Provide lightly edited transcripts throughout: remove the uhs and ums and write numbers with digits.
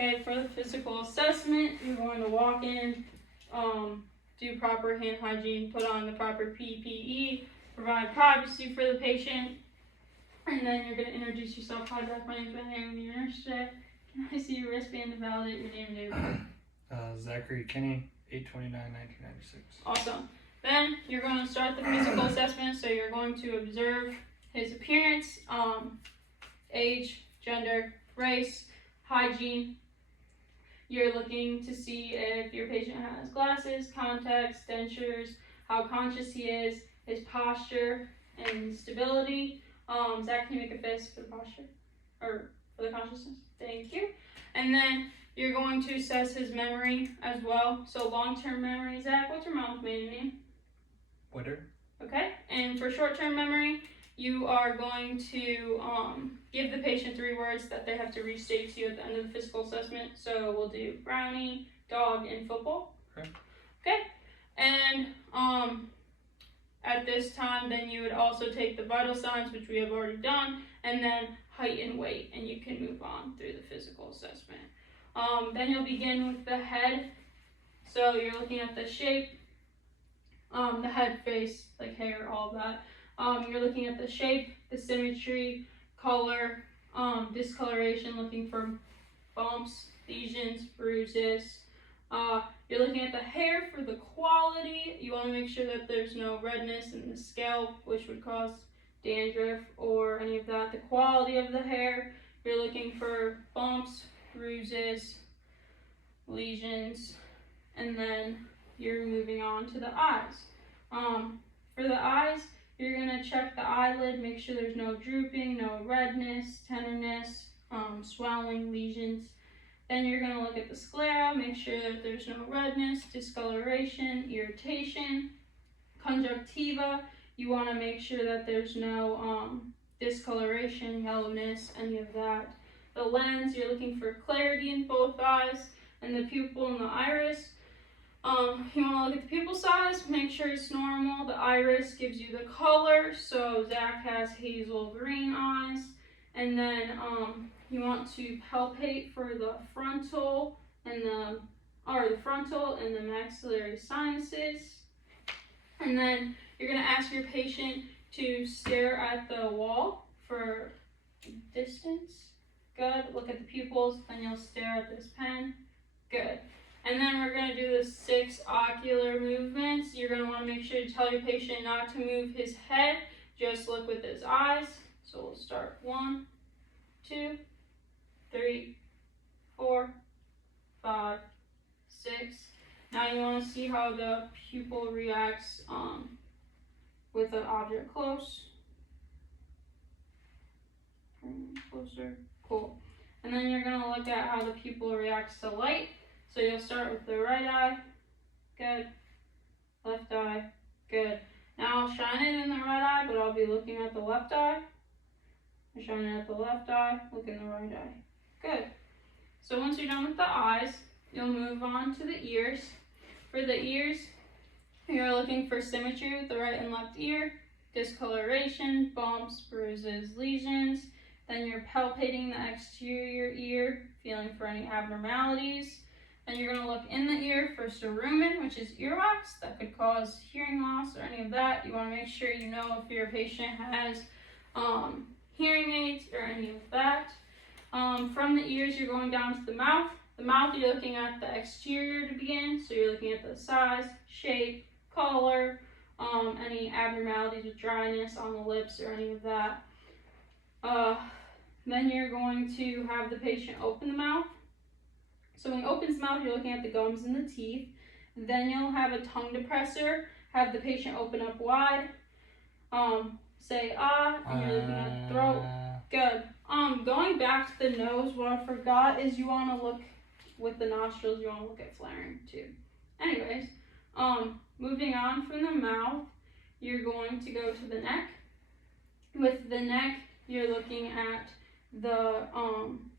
Okay, for the physical assessment, you're going to walk in, do proper hand hygiene, put on the proper PPE, provide privacy for the patient, and then you're going to introduce yourself. Hi, Doc. My name's Ben. I'm your nurse today. Can I see your wristband to validate your name and date of birth? Zachary Kinney, 8/29/1996. Awesome. Then you're going to start the physical assessment. So you're going to observe his appearance, age, gender, race, hygiene. You're looking to see if your patient has glasses, contacts, dentures, how conscious he is, his posture and stability. Zach, can you make a fist for the posture? Or for the consciousness? Thank you. And then you're going to assess his memory as well. So long-term memory, Zach, what's your mom's maiden name? Witter. Okay. And for short-term memory, you are going to give the patient 3 words that they have to restate to you at the end of the physical assessment. So we'll do brownie, dog, and football. Okay. And at this time, then you would also take the vital signs, which we have already done, and then height and weight, and you can move on through the physical assessment. Then you'll begin with the head. So you're looking at the shape, the head, face, like hair, all of that. You're looking at the shape, the symmetry, color, discoloration, looking for bumps, lesions, bruises. You're looking at the hair for the quality. You want to make sure that there's no redness in the scalp, which would cause dandruff or any of that. The quality of the hair, you're looking for bumps, bruises, lesions, and then you're moving on to the eyes. For the eyes, you're going to check the eyelid, make sure there's no drooping, no redness, tenderness, swelling, lesions. Then you're going to look at the sclera, make sure that there's no redness, discoloration, irritation. Conjunctiva, you want to make sure that there's no discoloration, yellowness, any of that. The lens, you're looking for clarity in both eyes, and the pupil and the iris. You want to look at the pupil size, make sure it's normal. The iris gives you the color, so Zach has hazel green eyes. And then you want to palpate for the frontal and the maxillary sinuses. And then you're going to ask your patient to stare at the wall for distance. Good. Look at the pupils, then you'll stare at this pen. Good. And then we're going to do the 6 ocular movements. You're going to want to make sure to tell your patient not to move his head, just look with his eyes. So we'll start 1, 2, 3, 4, 5, 6. Now you want to see how the pupil reacts with an object close. Closer. Cool. And then you're going to look at how the pupil reacts to light. So you'll start with the right eye. Good. Left eye. Good. Now I'll shine it in the right eye, but I'll be looking at the left eye. I'm shining at the left eye, look in the right eye. Good. So once you're done with the eyes, you'll move on to the ears. For the ears, you're looking for symmetry with the right and left ear, discoloration, bumps, bruises, lesions. Then you're palpating the exterior ear, feeling for any abnormalities. Then you're going to look in the ear for cerumen, which is earwax that could cause hearing loss or any of that. You want to make sure you know if your patient has hearing aids or any of that. From the ears, you're going down to the mouth. The mouth, you're looking at the exterior to begin. So you're looking at the size, shape, color, any abnormalities with dryness on the lips or any of that. Then you're going to have the patient open the mouth. So when he opens the mouth, you're looking at the gums and the teeth. Then you'll have a tongue depressor. Have the patient open up wide. Say ah, and you're looking at the throat. Good. Going back to the nose, what I forgot is you want to look with the nostrils. You want to look at flaring too. Anyways, moving on from the mouth, you're going to go to the neck. With the neck, you're looking at the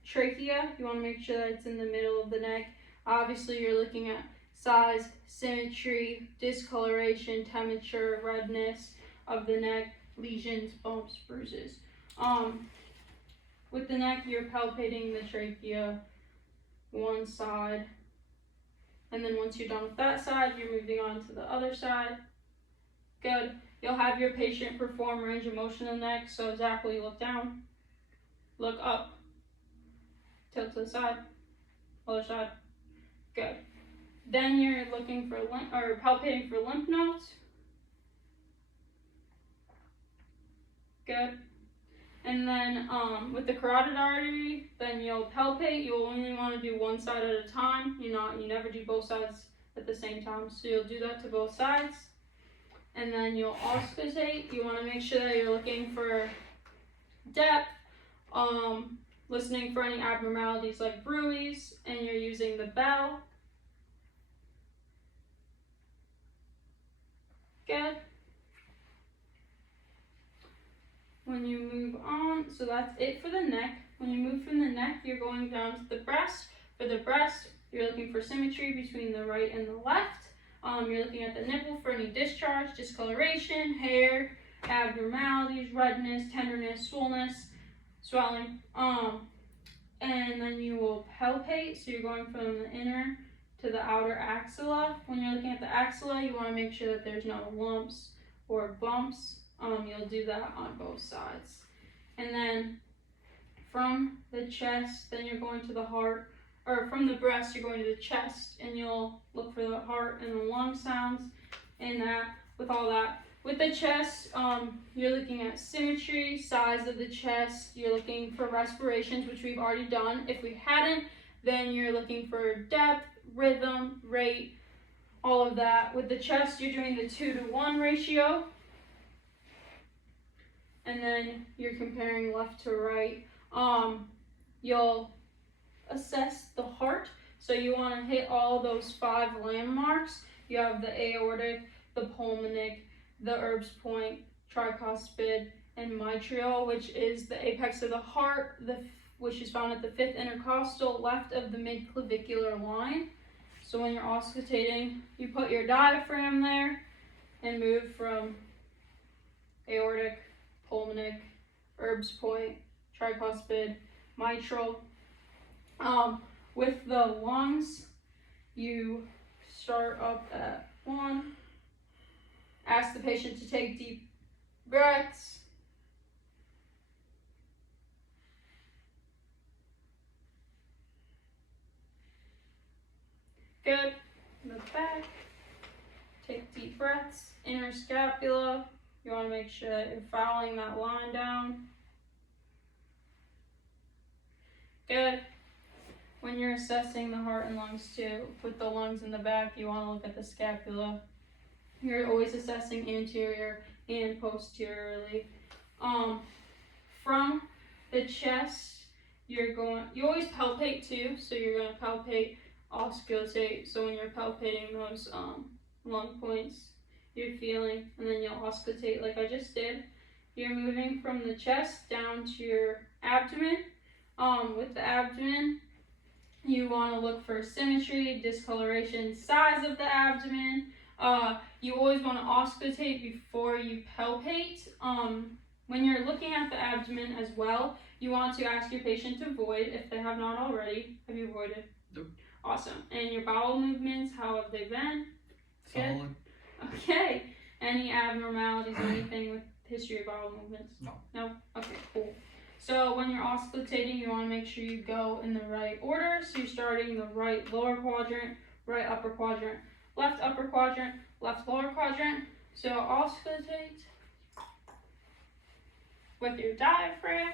trachea. You want to make sure that it's in the middle of the neck. Obviously, you're looking at size, symmetry, discoloration, temperature, redness of the neck, lesions, bumps, bruises. With the neck, you're palpating the trachea one side. And then once you're done with that side, you're moving on to the other side. Good. You'll have your patient perform range of motion in the neck. So Zach, will you look down? Look up. Tilt to the side. Other side. Good. Then you're looking for palpating for lymph nodes. Good. And then with the carotid artery, then you'll palpate. You'll only want to do one side at a time. You never do both sides at the same time. So you'll do that to both sides. And then you'll auscultate. You want to make sure that you're looking for depth, listening for any abnormalities like bruits, and you're using the bell. Good. When you move on, so that's it for the neck. When you move from the neck, you're going down to the breast. For the breast, you're looking for symmetry between the right and the left. You're looking at the nipple for any discharge, discoloration, hair, abnormalities, redness, tenderness, swelling. And then you will palpate, so you're going from the inner to the outer axilla. When you're looking at the axilla, you want to make sure that there's no lumps or bumps. You'll do that on both sides. And then from the chest, then you're going to the heart, or from the breast, you're going to the chest, and you'll look for the heart and the lung sounds and that, with all that. With the chest, you're looking at symmetry, size of the chest, you're looking for respirations, which we've already done. If we hadn't, then you're looking for depth, rhythm, rate, all of that. With the chest, you're doing the 2-to-1 ratio. And then you're comparing left to right. You'll assess the heart. So you want to hit all those 5 landmarks. You have the aortic, the pulmonic, the Erb's point, tricuspid, and mitral, which is the apex of the heart, which is found at the 5th intercostal left of the midclavicular line. So when you're auscultating, you put your diaphragm there and move from aortic, pulmonic, Erb's point, tricuspid, mitral. With the lungs, you start up at 1. Ask the patient to take deep breaths. Good. Look back. Take deep breaths. Inner scapula. You want to make sure that you're following that line down. Good. When you're assessing the heart and lungs too, with the lungs in the back, you want to look at the scapula. You're always assessing anterior and posteriorly. From the chest, you always palpate too, so you're going to palpate, auscultate. So when you're palpating those lung points, you're feeling, and then you'll auscultate like I just did. You're moving from the chest down to your abdomen. With the abdomen, you want to look for symmetry, discoloration, size of the abdomen. You always want to auscultate before you palpate. When you're looking at the abdomen as well, you want to ask your patient to void if they have not already. Have you voided? Nope. Awesome. And your bowel movements, how have they been? Solid. Good. Okay. Any abnormalities or anything with history of bowel movements? No. No? Okay, cool. So when you're auscultating, you want to make sure you go in the right order. So you're starting the right lower quadrant, right upper quadrant, left upper quadrant, left lower quadrant. So auscultate with your diaphragm.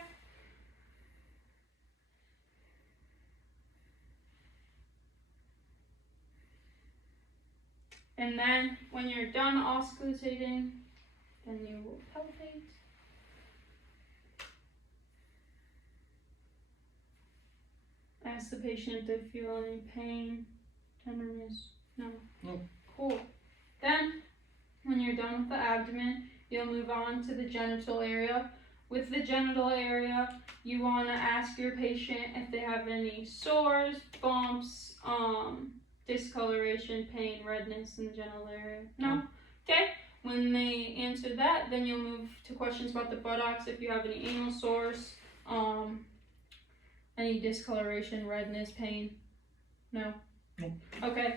And then when you're done auscultating, then you will palpate. Ask the patient if they feel any pain, tenderness. No. No. Cool. Then, when you're done with the abdomen, you'll move on to the genital area. With the genital area, you want to ask your patient if they have any sores, bumps, discoloration, pain, redness in the genital area. No? Okay. When they answer that, then you'll move to questions about the buttocks, if you have any anal sores, any discoloration, redness, pain. No? Nope. Okay.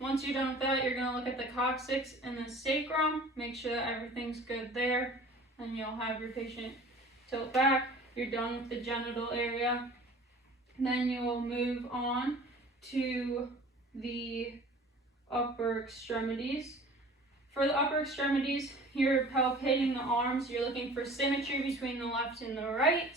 Once you're done with that, you're gonna look at the coccyx and the sacrum, make sure that everything's good there, and you'll have your patient tilt back. You're done with the genital area. Then you will move on to the upper extremities. For the upper extremities, you're palpating the arms. You're looking for symmetry between the left and the right.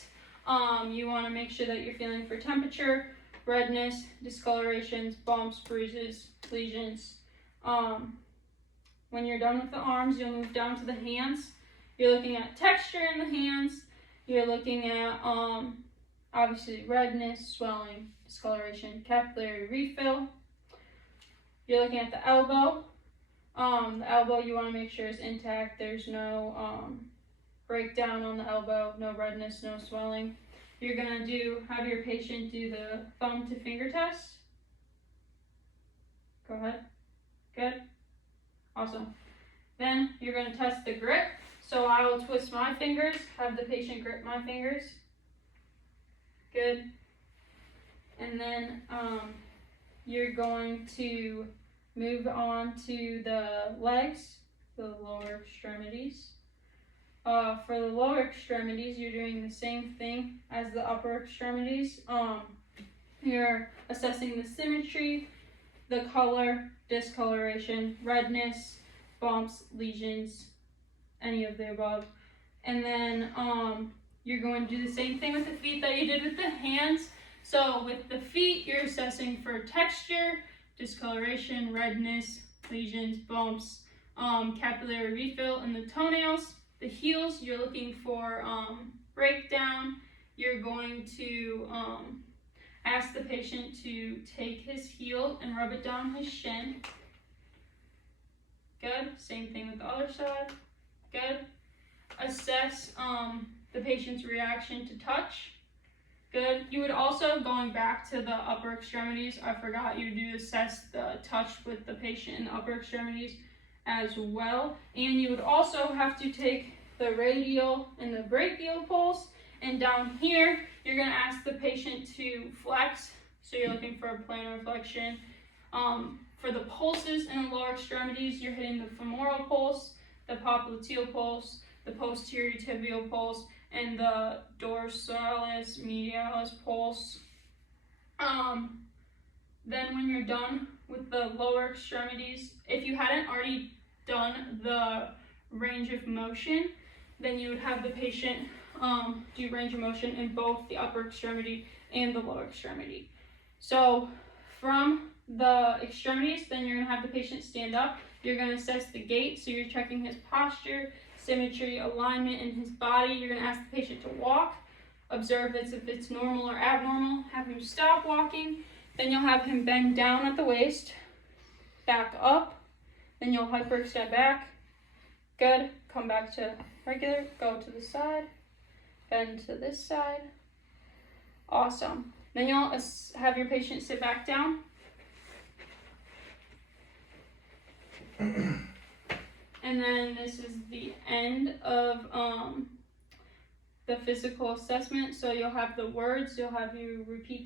You want to make sure that you're feeling for temperature, redness, discolorations, bumps, bruises, lesions. When you're done with the arms, you'll move down to the hands. You're looking at texture in the hands. You're looking at obviously redness, swelling, discoloration, capillary refill. You're looking at the elbow. The elbow you want to make sure is intact. There's no breakdown on the elbow, no redness, no swelling. You're gonna have your patient do the thumb to finger test. Go ahead. Good. Awesome. Then you're gonna test the grip. So I will twist my fingers, have the patient grip my fingers. Good. And then you're going to move on to the legs, the lower extremities. For the lower extremities, you're doing the same thing as the upper extremities. You're assessing the symmetry, the color, discoloration, redness, bumps, lesions, any of the above. And then you're going to do the same thing with the feet that you did with the hands. So with the feet, you're assessing for texture, discoloration, redness, lesions, bumps, capillary refill in the toenails. The heels, you're looking for breakdown. You're going to ask the patient to take his heel and rub it down his shin. Good. Same thing with the other side. Good. Assess the patient's reaction to touch. Good. You would also, going back to the upper extremities, I forgot you do assess the touch with the patient in the upper extremities as well. And you would also have to take the radial and the brachial pulse. And down here, you're going to ask the patient to flex. So you're looking for a plantar flexion. For the pulses in the lower extremities, you're hitting the femoral pulse, the popliteal pulse, the posterior tibial pulse, and the dorsalis medialis pulse. Then when you're done with the lower extremities, if you hadn't already done the range of motion, then you would have the patient do range of motion in both the upper extremity and the lower extremity. So from the extremities, then you're going to have the patient stand up. You're going to assess the gait, so you're checking his posture, symmetry, alignment in his body. You're going to ask the patient to walk, observe if it's normal or abnormal, have him stop walking. Then you'll have him bend down at the waist, back up, then you'll hyperextend back. Good. Come back to regular, go to the side, bend to this side. Awesome. Then you'll have your patient sit back down. And then this is the end of the physical assessment. So you'll have the words, you'll have you repeat the